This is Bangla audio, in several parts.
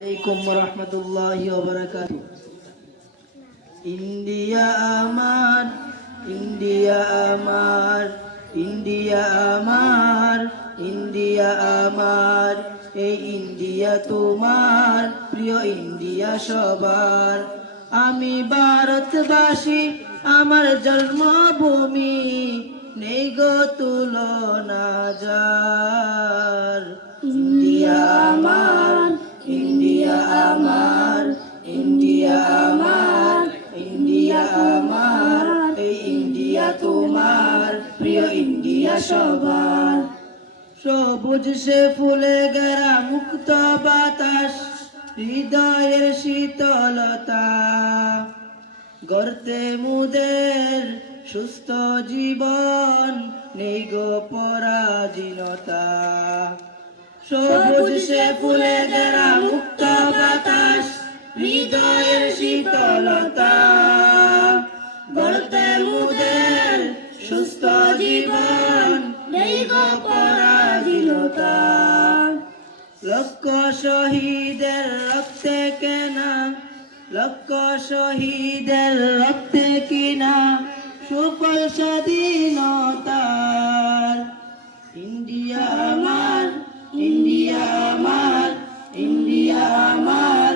আলাইকুম রহমতুল্লাহি ওয়া বারাকাতুহু। ইন্ডিয়া আমার, ইন্ডিয়া আমার, ইন্ডিয়া আমার, ইন্ডিয়া আমার, এই ইন্ডিয়া তোমার, প্রিয় ইন্ডিয়া সবার। আমি ভারতবাসী, আমার জন্মভূমি, নেই গো তুলনা যার। ইন্ডিয়া আমার, ইন্ডিয়া আমার, ইন্ডিয়া আমার, ইন্ডিয়া আমার, এই ইন্ডিয়া তোমার, প্রিয় ইন্ডিয়া সবার। সবুজ সে ফুলে গেরা মুক্ত বাতাস, হৃদয়ের শীতলতা, গর্তে মুদের সুস্থ জীবন, নেই গো পরাধীনতা। সবুজ সে ফুলে গেরা মুক্ত বাতাস, হৃদয়ের শীতলতা, গর্তে মুদের সুস্থ জীবন, নেই গো পরাধীনতা। লক্ষ শহীদের রক্তে কেনা, লক্ষ শহীদের রক্তে কিনা সুফল স্বাধীনতার। ইন্ডিয়া আমার, ইন্ডিয়া আমার, ইন্ডিয়া আমার,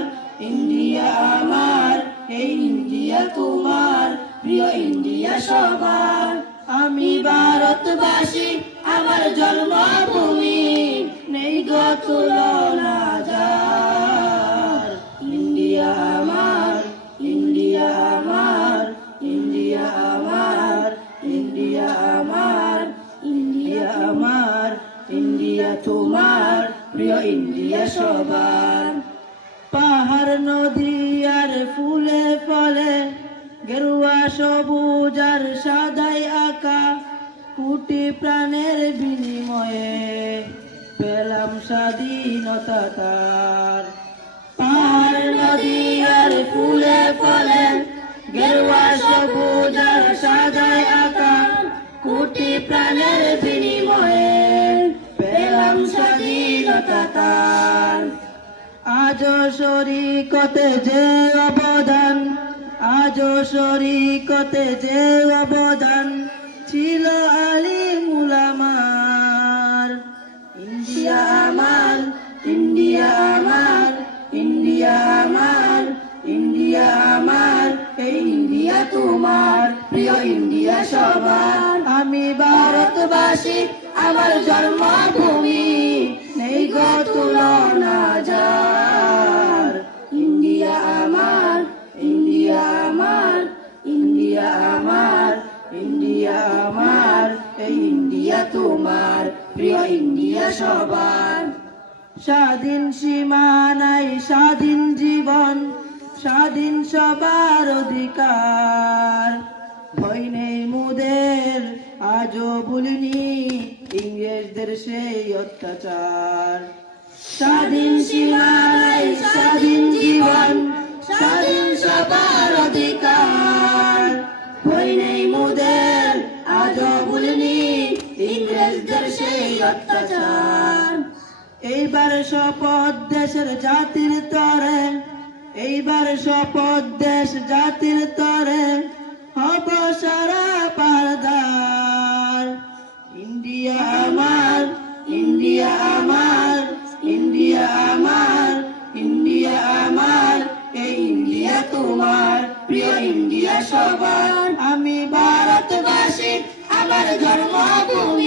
ইন্ডিয়া আমার, এই ইন্ডিয়া তোমার, প্রিয় ইন্ডিয়া সবার। আমি ভারতবাসী, আমার জন্মভূমি, নেই গো তুলনা যার। ইন্ডিয়া আমার, ইন্ডিয়া আমার, ইন্ডিয়া আমার, ইন্ডিয়া আমার, ইন্ডিয়া আমার, ইন্ডিয়া তোমার, প্রিয় ইন্ডিয়া সবার। পাহাড় নদী আর ফুলে ফলে, গেরুয়া সবুজ আর সাদাই আঁকা, কোটি প্রাণের বিনিময়ে পেলাম স্বাধীনতা তার। পাহাড় নদী আর ফুলে ফলে, গেরুয়া সবুজ আর সাদাই আঁকা, কোটি প্রাণের বিনিময়ে পেলাম স্বাধীনতা তার। আজও শরীকতে যে অবদান, আজও শরীকতে যে অবদান ছিল আলিম উলামার। ইন্ডিয়া আমার, ইন্ডিয়া আমার, ইন্ডিয়া আমার, ইন্ডিয়া আমার, এই ইন্ডিয়া তোমার, প্রিয় ইন্ডিয়া সবার। আমি ভারতবাসী, আমার জন্মভূমি, নেই গো তুলনা যার। ইন্ডিয়া আমার, ইন্ডিয়া আমার, ইন্ডিয়া আমার, ইন্ডিয়া আমার, এই ইন্ডিয়া তোমার, প্রিয় ইন্ডিয়া সবার। স্বাধীন সীমানায় স্বাধীন জীবন, স্বাধীন সবার অধিকার, ভয় নেই মুদের, আজও ভুলিনি ইংরেজদের সেই অত্যাচার। স্বাধীন সীমানায় স্বাধীন জীবন, স্বাধীন সবার অধিকার, ভয় নেই মুদের, আজও ভুলিনি ইংরেজদের সেই অত্যাচার। এইবার শপথ দেশের জাতির তরে, এইবার শপথ দেশ জাতির তরে, হব সারা পারদার। ইন্ডিয়া আমার, ইন্ডিয়া আমার, ইন্ডিয়া আমার, ইন্ডিয়া আমার, এই ইন্ডিয়া তোমার, প্রিয় ইন্ডিয়া সবার। আমি ভারতবাসী, আমার জন্মভূমি,